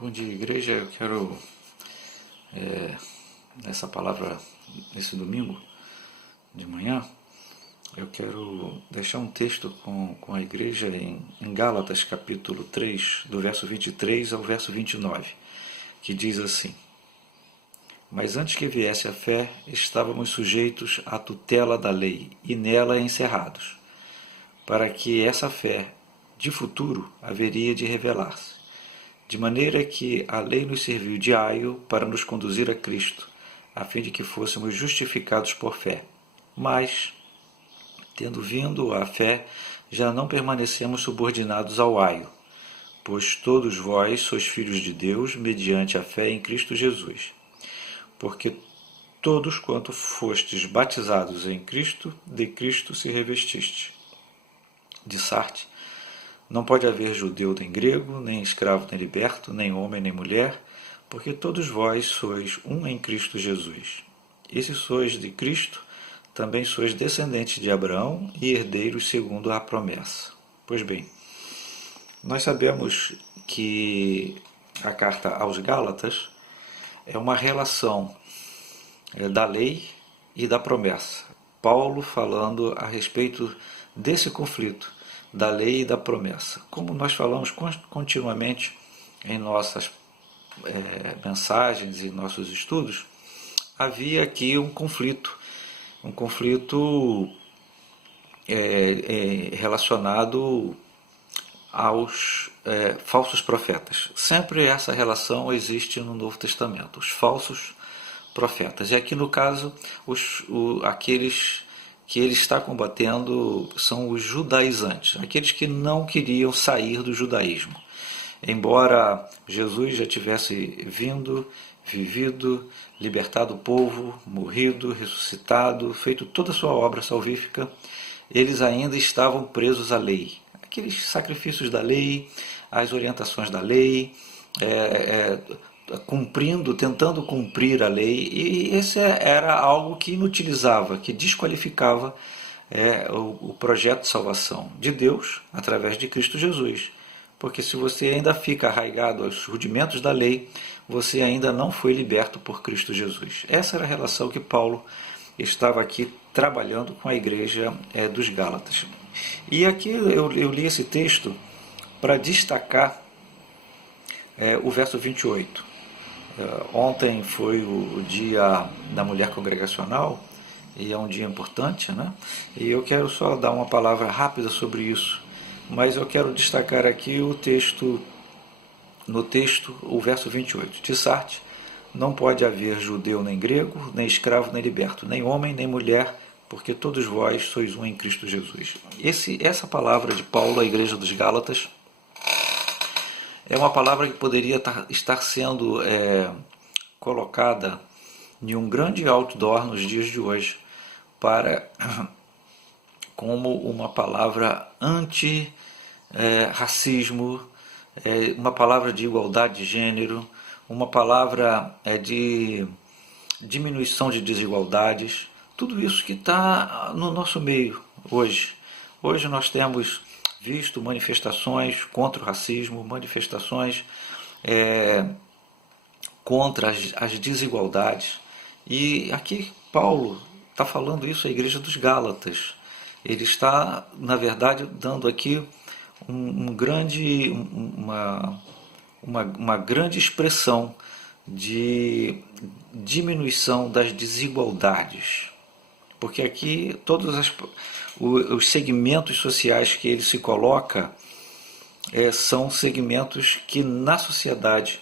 Bom dia, igreja. Eu quero, nessa palavra, nesse domingo de manhã, eu quero deixar um texto com a igreja em Gálatas, capítulo 3, do verso 23 ao verso 29, que diz assim: Mas antes que viesse a fé, estávamos sujeitos à tutela da lei e nela encerrados, para que essa fé, de futuro, haveria de revelar-se. De maneira que a lei nos serviu de aio para nos conduzir a Cristo, a fim de que fôssemos justificados por fé. Mas, tendo vindo a fé, já não permanecemos subordinados ao aio, pois todos vós sois filhos de Deus, mediante a fé em Cristo Jesus. Porque todos quanto fostes batizados em Cristo, de Cristo se revestiste. De Sarte, não pode haver judeu nem grego, nem escravo nem liberto, nem homem nem mulher, porque todos vós sois um em Cristo Jesus. E se sois de Cristo, também sois descendentes de Abraão e herdeiros segundo a promessa. Pois bem, nós sabemos que a carta aos Gálatas é uma relação da lei e da promessa. Paulo falando a respeito desse conflito da lei e da promessa. Como nós falamos continuamente em nossas mensagens e nossos estudos, havia aqui um conflito relacionado aos falsos profetas. Sempre essa relação existe no Novo Testamento, os falsos profetas. E aqui no caso, aqueles que ele está combatendo são os judaizantes, aqueles que não queriam sair do judaísmo. Embora Jesus já tivesse vindo, vivido, libertado o povo, morrido, ressuscitado, feito toda a sua obra salvífica, eles ainda estavam presos à lei. Aqueles sacrifícios da lei, as orientações da lei, tentando cumprir a lei, e esse era algo que inutilizava, que desqualificava o projeto de salvação de Deus através de Cristo Jesus. Porque se você ainda fica arraigado aos rudimentos da lei, você ainda não foi liberto por Cristo Jesus. Essa era a relação que Paulo estava aqui trabalhando com a igreja dos Gálatas. E aqui eu li esse texto para destacar o verso 28. Ontem foi o dia da mulher congregacional e é um dia importante, né? E eu quero só dar uma palavra rápida sobre isso, mas eu quero destacar aqui no texto, o verso 28. De Sarte, não pode haver judeu nem grego, nem escravo nem liberto, nem homem nem mulher, porque todos vós sois um em Cristo Jesus. Essa palavra de Paulo à igreja dos Gálatas é uma palavra que poderia estar sendo colocada em um grande outdoor nos dias de hoje como uma palavra anti-racismo, uma palavra de igualdade de gênero, uma palavra de diminuição de desigualdades, tudo isso que está no nosso meio hoje. Hoje nós temos visto manifestações contra o racismo, manifestações contra as desigualdades. E aqui Paulo está falando isso à igreja dos Gálatas. Ele está, na verdade, dando aqui uma grande expressão de diminuição das desigualdades. Porque aqui todos os segmentos sociais que ele se coloca são segmentos que na sociedade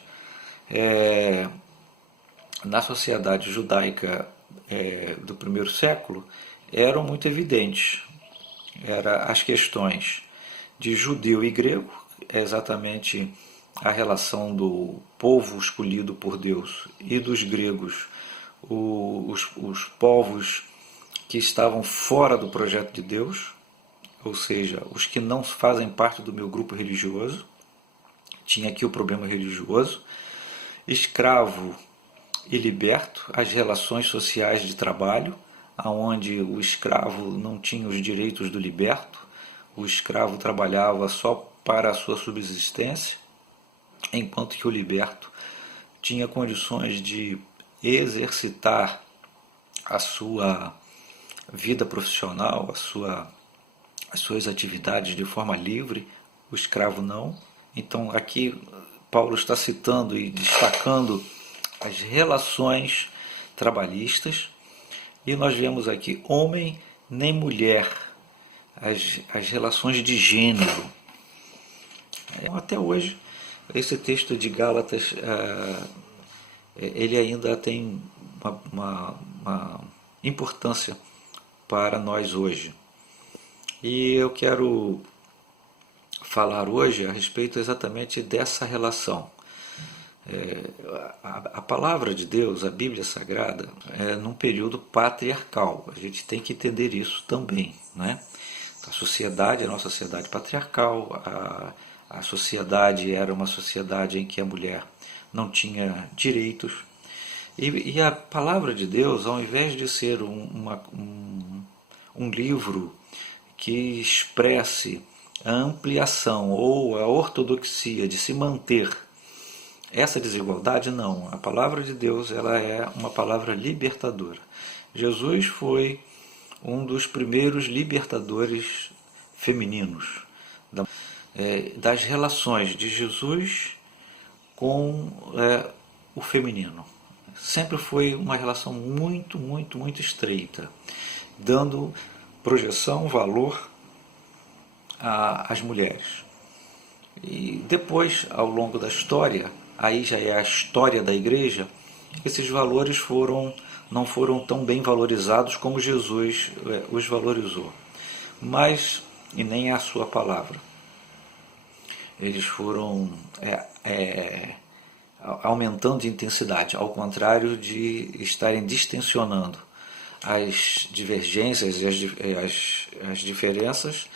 judaica do primeiro século eram muito evidentes. As questões de judeu e grego, exatamente a relação do povo escolhido por Deus e dos gregos, os povos que estavam fora do projeto de Deus, ou seja, os que não fazem parte do meu grupo religioso. Tinha aqui o problema religioso, escravo e liberto, as relações sociais de trabalho, onde o escravo não tinha os direitos do liberto, o escravo trabalhava só para a sua subsistência, enquanto que o liberto tinha condições de exercitar a sua vida profissional, as suas atividades de forma livre, o escravo não. Então aqui Paulo está citando e destacando as relações trabalhistas, e nós vemos aqui homem nem mulher, as relações de gênero. Até hoje, esse texto de Gálatas, ele ainda tem uma importância para nós hoje. E eu quero falar hoje a respeito exatamente dessa relação. A palavra de Deus, a Bíblia Sagrada, é num período patriarcal. A gente tem que entender isso também, né? A sociedade era uma sociedade patriarcal, a sociedade era uma sociedade em que a mulher não tinha direitos. E a palavra de Deus, ao invés de ser um livro que expresse a ampliação ou a ortodoxia de se manter essa desigualdade, não. A palavra de Deus, ela é uma palavra libertadora. Jesus foi um dos primeiros libertadores femininos das relações de Jesus com o feminino. Sempre foi uma relação muito, muito, muito estreita, dando projeção, valor às mulheres. E depois, ao longo da história, aí já é a história da igreja, esses valores não foram tão bem valorizados como Jesus os valorizou. Mas, e nem a sua palavra, eles foram aumentando de intensidade, ao contrário de estarem distensionando as divergências e as diferenças.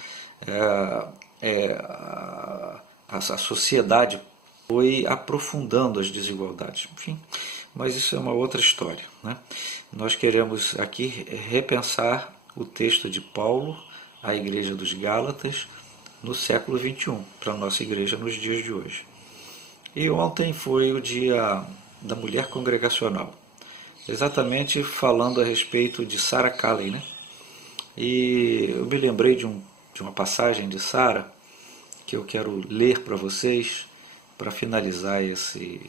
A sociedade foi aprofundando as desigualdades. Enfim, mas isso é uma outra história, né? Nós queremos aqui repensar o texto de Paulo à igreja dos Gálatas no século XXI, para a nossa igreja nos dias de hoje. E ontem foi o dia da mulher congregacional, exatamente falando a respeito de Sarah Calley, né? E eu me lembrei de uma passagem de Sarah que eu quero ler para vocês para finalizar esse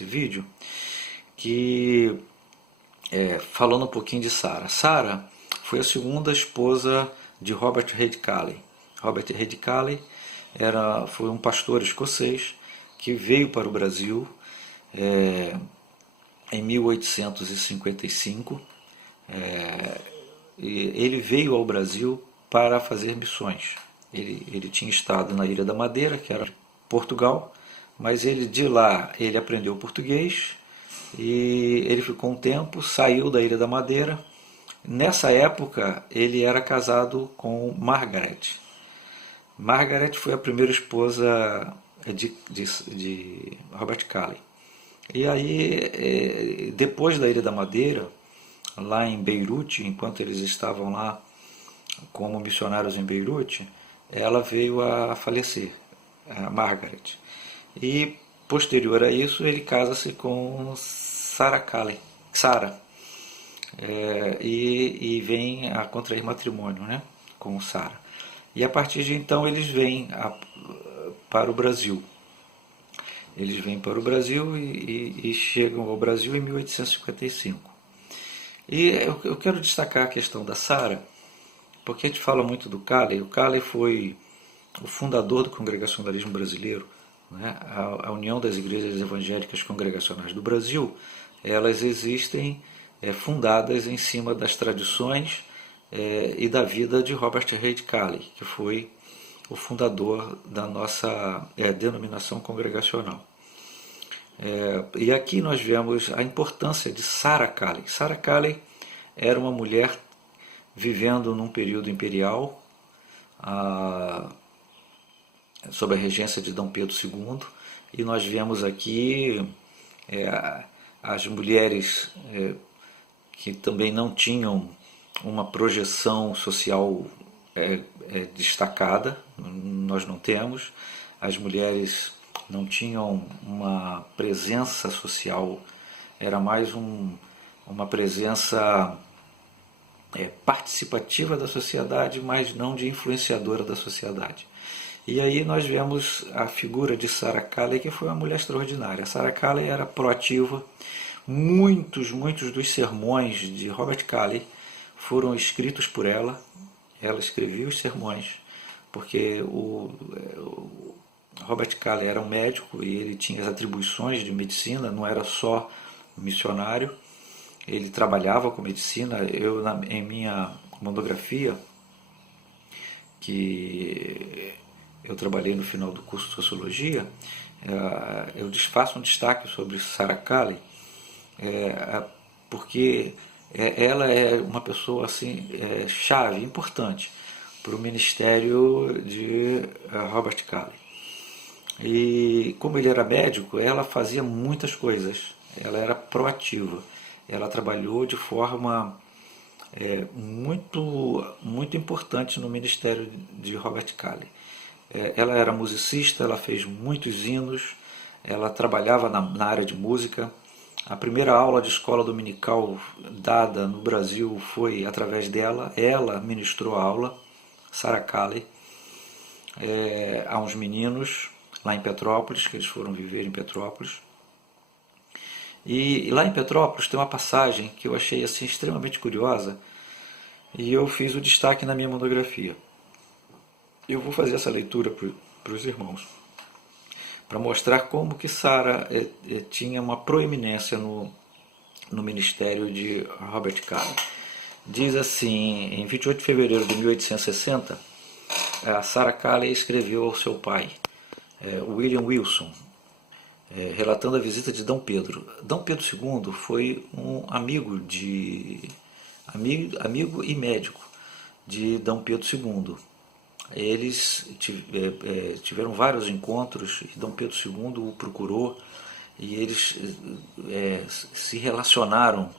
vídeo, que falando um pouquinho de Sarah. Sarah foi a segunda esposa de Robert Reid Calley. Robert Reid Calley foi um pastor escocês que veio para o Brasil em 1855. Ele veio ao Brasil para fazer missões. Ele tinha estado na Ilha da Madeira, que era Portugal, mas de lá ele aprendeu português e ele ficou um tempo, saiu da Ilha da Madeira. Nessa época ele era casado com Margaret. Margaret foi a primeira esposa de Robert Calley. E aí, depois da Ilha da Madeira, lá em Beirute, enquanto eles estavam lá como missionários em Beirute, ela veio a falecer, a Margaret. E posterior a isso, ele casa-se com Sarah Calley, e vem a contrair matrimônio, né, com Sarah. E a partir de então eles vêm para o Brasil. Eles vêm para o Brasil e chegam ao Brasil em 1855. E eu quero destacar a questão da Sarah, porque a gente fala muito do Calley. O Calley foi o fundador do congregacionalismo brasileiro, né? A União das Igrejas Evangélicas Congregacionais do Brasil, elas existem fundadas em cima das tradições e da vida de Robert Reid Calley, que foi o fundador da nossa denominação congregacional. E aqui nós vemos a importância de Sarah Calley. Sarah Calley era uma mulher vivendo num período imperial, sob a regência de D. Pedro II, e nós vemos aqui as mulheres que também não tinham uma projeção social destacada, nós não temos. as mulheres não tinham uma presença social, era mais uma presença participativa da sociedade, mas não de influenciadora da sociedade. E aí nós vemos a figura de Sarah Kalley, que foi uma mulher extraordinária. Sarah Kalley era proativa. Muitos dos sermões de Robert Kalley foram escritos por ela. Ela escrevia os sermões, porque o Robert Kalley era um médico e ele tinha as atribuições de medicina, não era só missionário. Ele trabalhava com medicina. Em minha monografia, que eu trabalhei no final do curso de Sociologia, eu faço um destaque sobre Sarah Kalley, porque ela é uma pessoa assim, chave, importante para o ministério de Robert Kalley. E como ele era médico, ela fazia muitas coisas, ela era proativa, ela trabalhou de forma muito importante no ministério de Robert Kalley. Ela era musicista, ela fez muitos hinos, ela trabalhava na área de música. A primeira aula de escola dominical dada no Brasil foi através dela. Ela ministrou a aula, Sarah Kalley, a uns meninos lá em Petrópolis, que eles foram viver em Petrópolis. E lá em Petrópolis tem uma passagem que eu achei assim, extremamente curiosa, e eu fiz o destaque na minha monografia. Eu vou fazer essa leitura para os irmãos, para mostrar como que Sarah tinha uma proeminência no ministério de Robert Kalley. Diz assim, em 28 de fevereiro de 1860, a Sarah Kalley escreveu ao seu pai, William Wilson, relatando a visita de D. Pedro. D. Pedro II foi um amigo e médico de D. Pedro II. Eles tiveram vários encontros e D. Pedro II o procurou e eles se relacionaram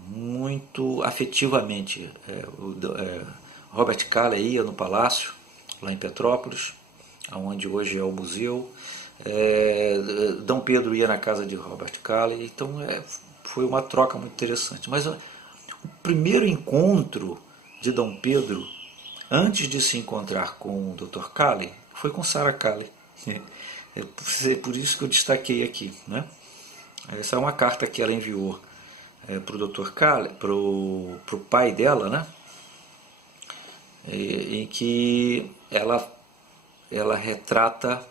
muito afetivamente. Robert Kalley ia no palácio, lá em Petrópolis, onde hoje é o museu. D. Pedro ia na casa de Robert Kalley, então foi uma troca muito interessante. Mas o primeiro encontro de D. Pedro, antes de se encontrar com o Dr. Kalley, foi com Sarah Kalley. É por isso que eu destaquei aqui, né? Essa é uma carta que ela enviou para o Dr. Kalley, para o pai dela, né? Em que ela retrata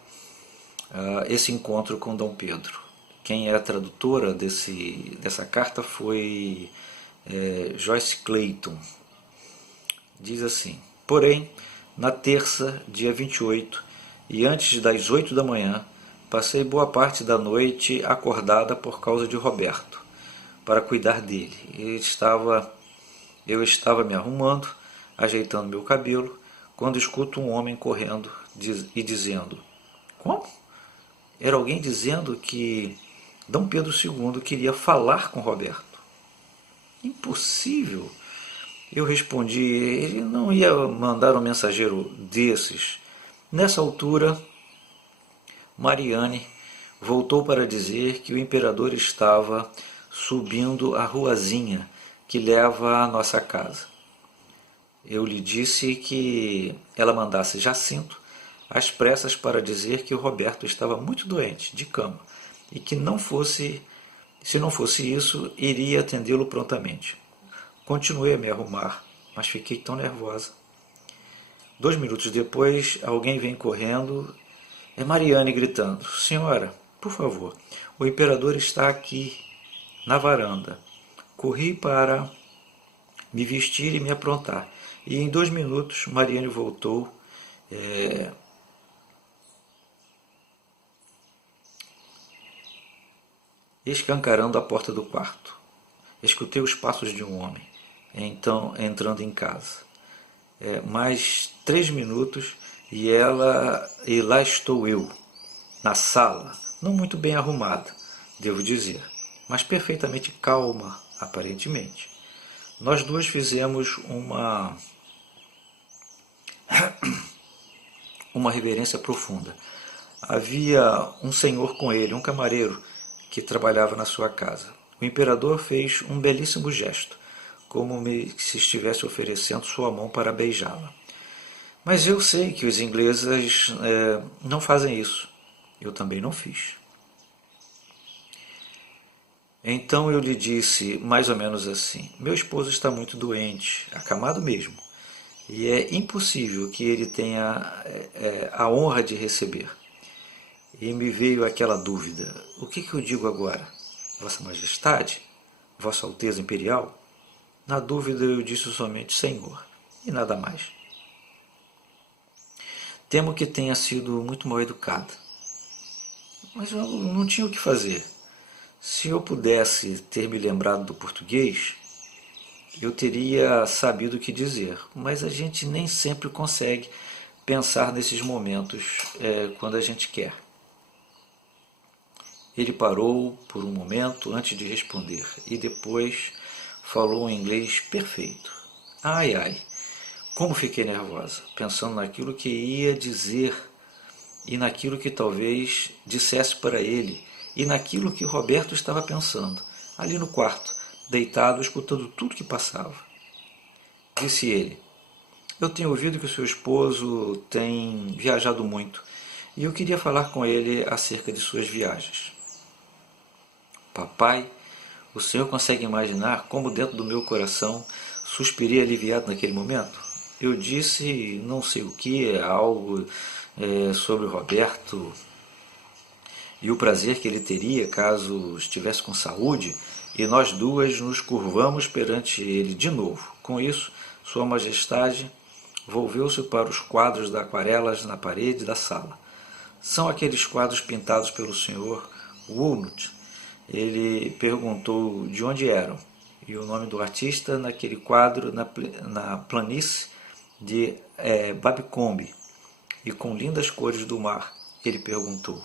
esse encontro com D. Pedro. Quem é a tradutora dessa carta foi Joyce Clayton. Diz assim: porém, na terça, dia 28, e antes das 8 da manhã, passei boa parte da noite acordada por causa de Roberto, para cuidar dele. Eu estava me arrumando, ajeitando meu cabelo, quando escuto um homem correndo e dizendo: como? Era alguém dizendo que D. Pedro II queria falar com Roberto. Impossível! Eu respondi, ele não ia mandar um mensageiro desses. Nessa altura, Mariane voltou para dizer que o imperador estava subindo a ruazinha que leva à nossa casa. Eu lhe disse que ela mandasse Jacinto às pressas para dizer que o Roberto estava muito doente, de cama, e que se não fosse isso, iria atendê-lo prontamente. Continuei a me arrumar, mas fiquei tão nervosa. 2 minutos depois, alguém vem correndo. É Mariane gritando: senhora, por favor, o imperador está aqui, na varanda. Corri para me vestir e me aprontar. E em 2 minutos, Mariane voltou, escancarando a porta do quarto. Escutei os passos de um homem, então entrando em casa. Mais 3 minutos e lá estou eu, na sala, não muito bem arrumada, devo dizer, mas perfeitamente calma, aparentemente. Nós duas fizemos uma reverência profunda. Havia um senhor com ele, um camareiro, que trabalhava na sua casa. O imperador fez um belíssimo gesto, como se estivesse oferecendo sua mão para beijá-la. Mas eu sei que os ingleses não fazem isso. Eu também não fiz. Então eu lhe disse mais ou menos assim: meu esposo está muito doente, acamado mesmo, e é impossível que ele tenha a honra de receber. E me veio aquela dúvida: o que eu digo agora? Vossa Majestade? Vossa Alteza Imperial? Na dúvida eu disse somente Senhor, e nada mais. Temo que tenha sido muito mal educada, mas eu não tinha o que fazer. Se eu pudesse ter me lembrado do português, eu teria sabido o que dizer, mas a gente nem sempre consegue pensar nesses momentos quando a gente quer. Ele parou por um momento antes de responder e depois falou um inglês perfeito. Ai, ai, como fiquei nervosa, pensando naquilo que ia dizer e naquilo que talvez dissesse para ele e naquilo que Roberto estava pensando, ali no quarto, deitado, escutando tudo que passava. Disse ele: eu tenho ouvido que o seu esposo tem viajado muito e eu queria falar com ele acerca de suas viagens. Papai, o senhor consegue imaginar como dentro do meu coração suspirei aliviado naquele momento? Eu disse não sei o que, algo sobre o Roberto e o prazer que ele teria caso estivesse com saúde, e nós duas nos curvamos perante ele de novo. Com isso, Sua Majestade volveu-se para os quadros de aquarelas na parede da sala. São aqueles quadros pintados pelo Sr. Woolnoth. Ele perguntou de onde eram, e o nome do artista naquele quadro na planície de Babcombe, e com lindas cores do mar. Ele perguntou: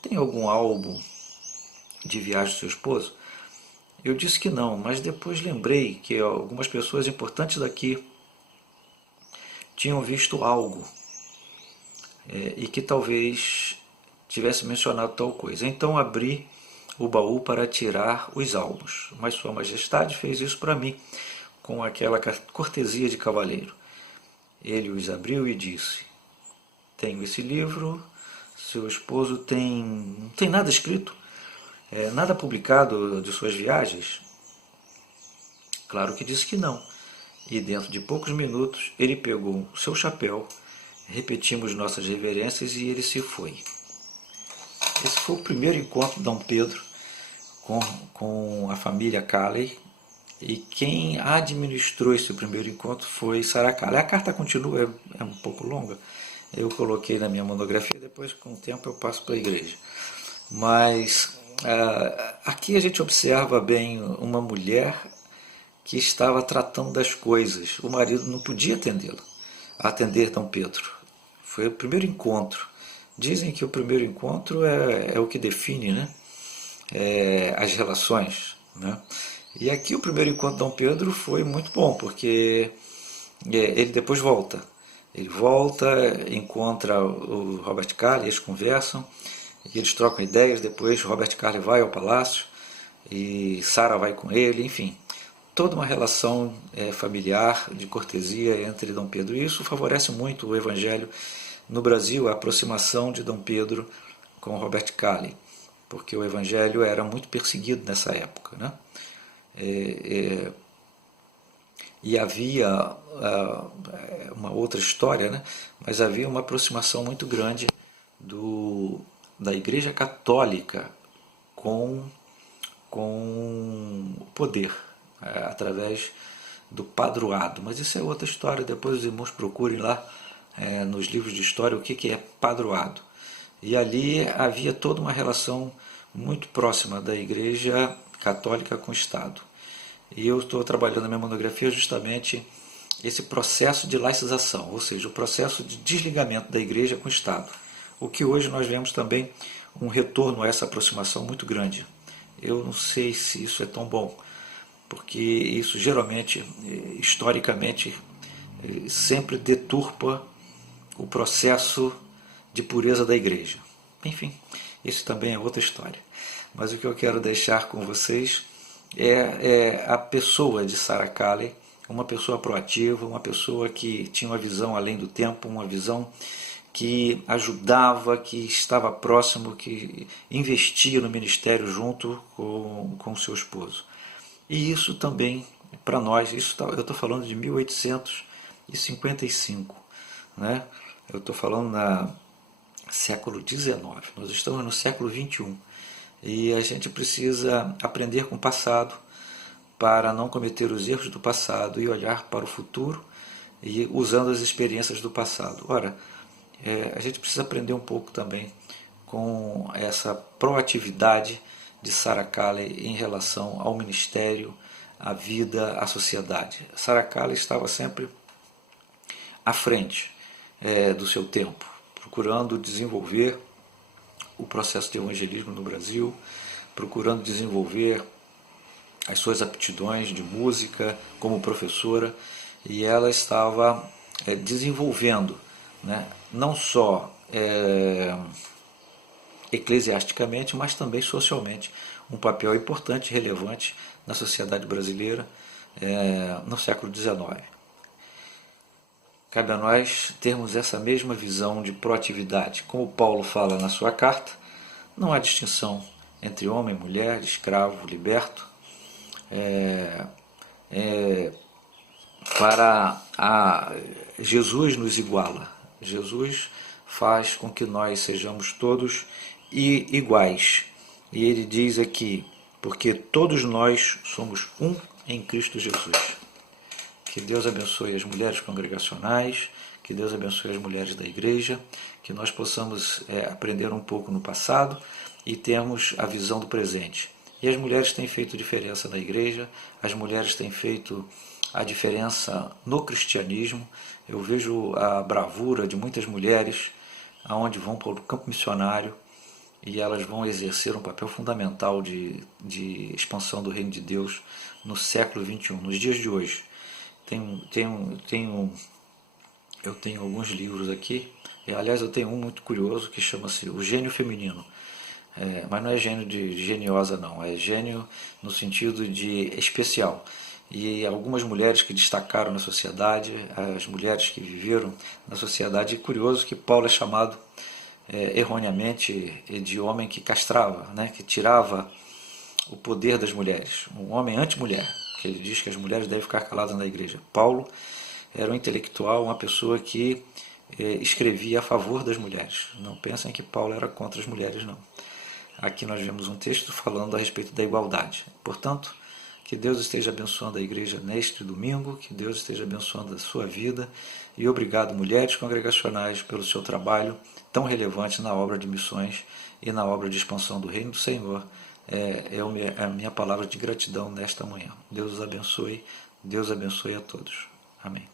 tem algum álbum de viagem do seu esposo? Eu disse que não, mas depois lembrei que algumas pessoas importantes daqui tinham visto algo e que talvez tivesse mencionado tal coisa. Então abri o baú para tirar os álbuns, mas Sua Majestade fez isso para mim, com aquela cortesia de cavalheiro. Ele os abriu e disse: tenho esse livro, seu esposo não tem nada escrito, nada publicado de suas viagens? Claro que disse que não. E dentro de poucos minutos ele pegou o seu chapéu, repetimos nossas reverências e ele se foi. Esse foi o primeiro encontro de Dom Pedro com a família Calley, e quem administrou esse primeiro encontro foi Sarah Calley. A carta continua, é um pouco longa, eu coloquei na minha monografia, depois com o tempo eu passo para a igreja. Mas aqui a gente observa bem uma mulher que estava tratando das coisas. O marido não podia atender Dom Pedro. Foi o primeiro encontro. Dizem que o primeiro encontro é o que define, né? As relações, né? E aqui o primeiro encontro de Dom Pedro foi muito bom, porque ele depois volta. Ele volta, encontra o Robert Calley, eles conversam, e eles trocam ideias. Depois Robert Calley vai ao palácio e Sarah vai com ele, enfim. Toda uma relação familiar, de cortesia entre Dom Pedro. E isso favorece muito o Evangelho no Brasil, a aproximação de Dom Pedro com Robert Calley, porque o Evangelho era muito perseguido nessa época, né? E havia uma outra história, né? Mas havia uma aproximação muito grande da Igreja Católica com o poder, através do padroado. Mas isso é outra história, depois os irmãos procurem lá nos livros de história o que é padroado. E ali havia toda uma relação muito próxima da Igreja Católica com o Estado. E eu estou trabalhando na minha monografia justamente esse processo de laicização, ou seja, o processo de desligamento da Igreja com o Estado. O que hoje nós vemos também um retorno a essa aproximação muito grande. Eu não sei se isso é tão bom, porque isso geralmente, historicamente, sempre deturpa o processo de pureza da Igreja. enfim, isso também é outra história. Mas o que eu quero deixar com vocês é a pessoa de Sarah Kalley, uma pessoa proativa, uma pessoa que tinha uma visão além do tempo, uma visão que ajudava, que estava próximo, que investia no ministério junto com seu esposo. E isso também, para nós, eu estou falando de 1855, né? Eu estou falando na século XIX, nós estamos no século XXI. E a gente precisa aprender com o passado para não cometer os erros do passado e olhar para o futuro e usando as experiências do passado. Ora, a gente precisa aprender um pouco também com essa proatividade de Sarah Kalley em relação ao ministério, à vida, à sociedade. Sarah Kalley estava sempre à frente do seu tempo, procurando desenvolver o processo de evangelismo no Brasil, procurando desenvolver as suas aptidões de música como professora, e ela estava desenvolvendo, né, não só eclesiasticamente, mas também socialmente, um papel importante e relevante na sociedade brasileira no século XIX. Cabe a nós termos essa mesma visão de proatividade. Como Paulo fala na sua carta, não há distinção entre homem, mulher, escravo, liberto. Jesus nos iguala. Jesus faz com que nós sejamos todos iguais. E ele diz aqui, porque todos nós somos um em Cristo Jesus. Que Deus abençoe as mulheres congregacionais, que Deus abençoe as mulheres da igreja, que nós possamos aprender um pouco no passado e termos a visão do presente. E as mulheres têm feito diferença na igreja, as mulheres têm feito a diferença no cristianismo. Eu vejo a bravura de muitas mulheres aonde vão para o campo missionário e elas vão exercer um papel fundamental de expansão do reino de Deus no século XXI, nos dias de hoje. Eu tenho alguns livros aqui, e, aliás eu tenho um muito curioso que chama-se O Gênio Feminino, mas não é gênio de geniosa não, é gênio no sentido de especial. E algumas mulheres que destacaram na sociedade, as mulheres que viveram na sociedade, é curioso que Paulo é chamado erroneamente de homem que castrava, né, que tirava o poder das mulheres, um homem anti-mulher, que ele diz que as mulheres devem ficar caladas na igreja. Paulo era um intelectual, uma pessoa que escrevia a favor das mulheres. Não pensem que Paulo era contra as mulheres, não. Aqui nós vemos um texto falando a respeito da igualdade. Portanto, que Deus esteja abençoando a igreja neste domingo, que Deus esteja abençoando a sua vida, e obrigado, mulheres congregacionais, pelo seu trabalho tão relevante na obra de missões e na obra de expansão do reino do Senhor. É a minha palavra de gratidão nesta manhã. Deus os abençoe, Deus abençoe a todos. Amém.